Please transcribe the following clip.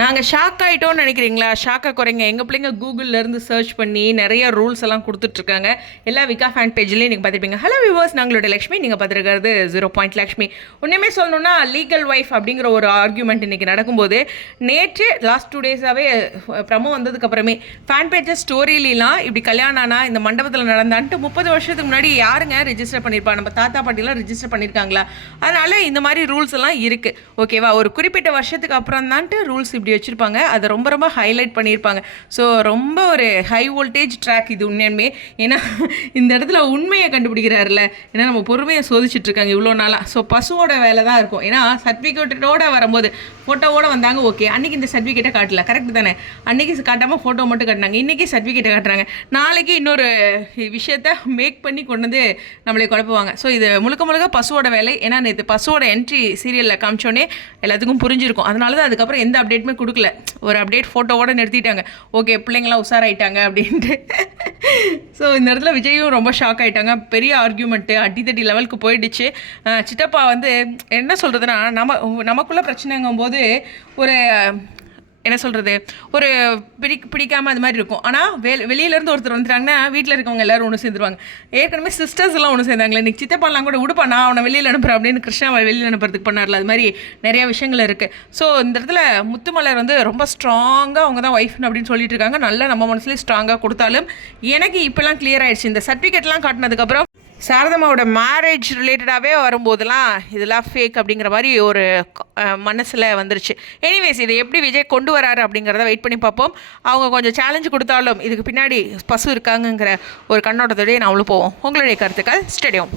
நாங்கள் ஷாக் ஆகிட்டோம்னு நினைக்கிறீங்களா? ஷாக்கை குறைங்க. எங்கள் பிள்ளைங்க கூகுளிலேருந்து சர்ச் பண்ணி நிறைய ரூல்ஸ் எல்லாம் கொடுத்துட்ருக்காங்க. எல்லா விகா ஃபேன் பேஜ்லேயும் நீங்கள் பார்த்துருப்பீங்க. ஹலோ விவர்ஸ் நாங்களோட லக்ஷ்மி. நீங்கள் பார்த்துருக்கிறது ஜீரோ பாயிண்ட் லக்ஷ்மி ஒன்றுமே சொல்லணும்னா லீகல் ஒய்ஃப் அப்படிங்கிற ஒரு ஆர்குமெண்ட் இன்றைக்கி நடக்கும்போது நேற்று லாஸ்ட் டூ டேஸாகவே ப்ரமோ வந்ததுக்கப்புறமே ஃபேன் பேஜஸ் ஸ்டோரியிலாம் இப்படி கல்யாணம் ஆனா இந்த மண்டபத்தில் நடந்தான்ட்டு முப்பது வருஷத்துக்கு முன்னாடி யாருங்க ரிஜிஸ்டர் பண்ணியிருப்பா நம்ம தாத்தா பாட்டிலாம் ரிஜிஸ்டர் பண்ணியிருக்காங்களா அதனால் இந்த மாதிரி ரூல்ஸ் எல்லாம் இருக்குது ஓகேவா ஒரு குறிப்பிட்ட வருஷத்துக்கு அப்புறம் தான்ட்டு ரூல்ஸ் இப்படி வச்சுருப்பாங்க. அதை ரொம்ப ரொம்ப ஹைலைட் பண்ணியிருப்பாங்க. ஸோ ரொம்ப ஒரு ஹை வோல்டேஜ் ட்ராக் இது உண்மையுமே ஏன்னா இந்த இடத்துல உண்மையை கண்டுபிடிக்கிறாருல ஏன்னா நம்ம பொறுமையை சோதிச்சுட்டு இருக்காங்க இவ்வளோ நாளாக ஸோ பசுவோட வேலை தான் இருக்கும். ஏன்னா சர்டிஃபிகேட்டோட வரும்போது ஃபோட்டோவோட வந்தாங்க ஓகே அன்றைக்கி இந்த சர்டிஃபிகேட்டை காட்டல. கரெக்ட் தானே? அன்றைக்கி காட்டாமல் ஃபோட்டோ மட்டும் காட்டினாங்க. இன்றைக்கி சர்டிஃபிகேட்டை காட்டுறாங்க. நாளைக்கு இன்னொரு விஷயத்த மேக் பண்ணி கொண்டு வந்து நம்மளை குழப்புவாங்க. ஸோ இது முழுக்க முழுக்க பசுவோட வேலை. ஏன்னா நேற்று பசுவோட என்ட்ரி சீரியலில் காமிச்சோன்னே எல்லாத்துக்கும் புரிஞ்சிருக்கும். அதனால தான் அதுக்கப்புறம் எந்த அப்டேட்டுமே கொடுக்கல. ஒரு அப்டேட் ஃபோட்டோவோட நிறுத்திட்டாங்க. ஓகே பிள்ளைங்களாம் உஷாராயிட்டாங்க அப்படின்ட்டு. ஸோ இந்த இடத்துல விஜயும் ரொம்ப ஷாக் ஆயிட்டாங்க. பெரிய ஆர்கியூமெண்ட்டு அடித்தடி லெவலுக்கு போயிடுச்சு. சித்தப்பா வந்து என்ன சொல்கிறதுனா நம்ம நமக்குள்ள பிரச்சனைங்கும்போது ஒரு என்ன சொல்கிறது ஒரு பிடி பிடிக்காமல் அது மாதிரி இருக்கும். ஆனால் வெ வெளியிலேருந்து ஒருத்தர் வந்துட்டாங்கன்னா வீட்டில் இருக்கவங்க எல்லாரும் ஒன்று சேர்ந்துருவாங்க. ஏற்கனவே சிஸ்டர்ஸ் எல்லாம் ஒன்று சேர்ந்தாங்களே இன்னைக்கு சித்தப்பாலாம் கூட விடுப்பா நான் அவனை வெளியில் அனுப்புகிறேன் அப்படின்னு கிருஷ்ணா வெளியில் அனுப்புறதுக்கு பண்ணார்ல. அது மாதிரி நிறைய விஷயங்கள் இருக்குது ஸோ இந்த இடத்துல முத்துமலர் வந்து ரொம்ப ஸ்ட்ராங்காக அவங்க தான் ஒய்ஃப்னு அப்படின்னு சொல்லிட்டு இருக்காங்க. நல்லா நம்ம மனசுலேயே ஸ்ட்ராங்காக கொடுத்தாலும் எனக்கு இப்போலாம் கிளியர் ஆயிடுச்சு. இந்த சர்டிஃபிகேட்லாம் காட்டினதுக்கப்புறம் சாரதம்மாவோட மேரேஜ் ரிலேட்டடாகவே வரும்போதெல்லாம் இதெல்லாம் ஃபேக் அப்படிங்கிற மாதிரி ஒரு மனசில் வந்துருச்சு. எனிவேஸ் இதை எப்படி விஜய் கொண்டு வராரு அப்படிங்கிறத வெயிட் பண்ணி பார்ப்போம். அவங்க கொஞ்சம் சேலஞ்சு கொடுத்தாலும் இதுக்கு பின்னாடி பசு இருக்காங்கங்கிற ஒரு கண்ணோட்டத்தோடய அவ்வளோ போவோம். உங்களுடைய கருத்துக்கள் ஸ்டேடியம்